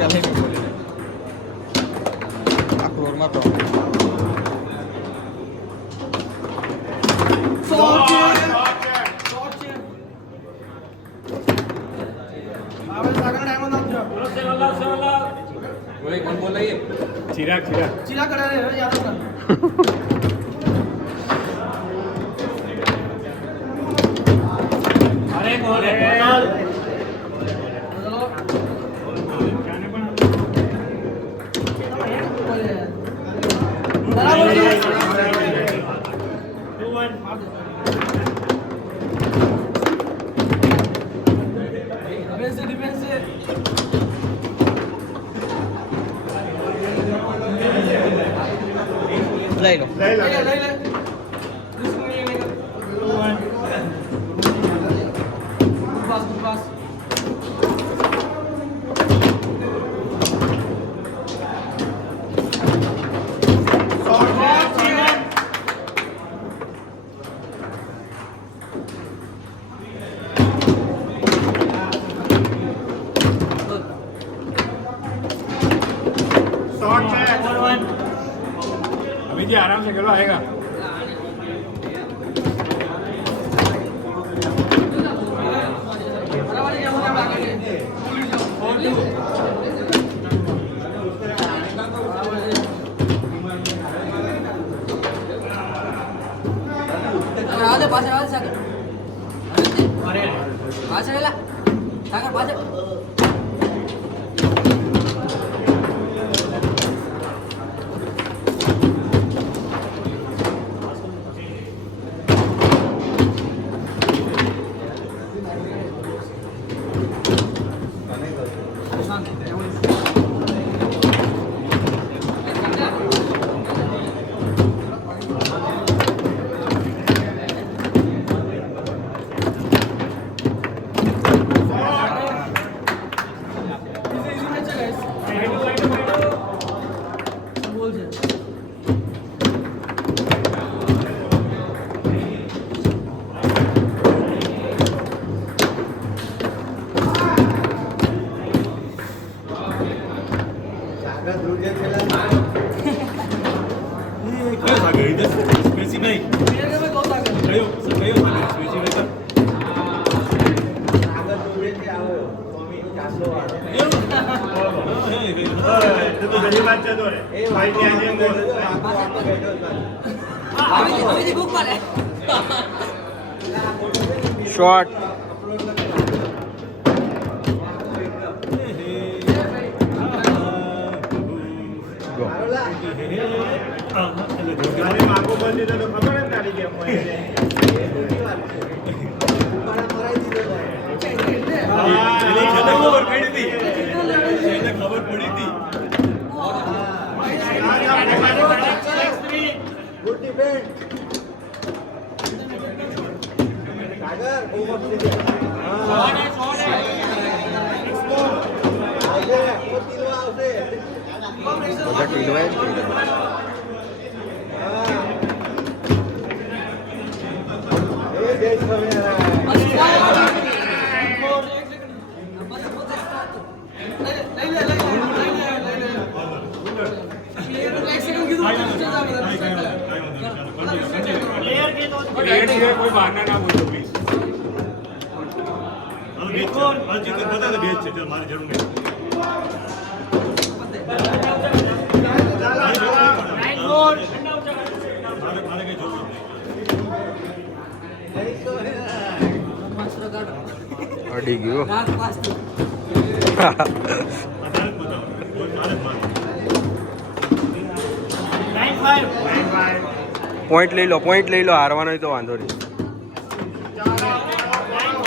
પહેલાં મેં બોલે આ ફ્લોરમાં તો चिराग करा रहे हैं यादव का अरे गोल है લઈ લો जी आराम से खेलो आएगा शॉट खबर पड़ी थी गुड डिफेंस सागर ओवर से कोई बहाना ना बोलो प्लीज बता दो बेच चल हमारी जरूर नहीं અડી ગયો પોઈન્ટ લઈ લો હારવાનો હોય તો વાંધો નહીં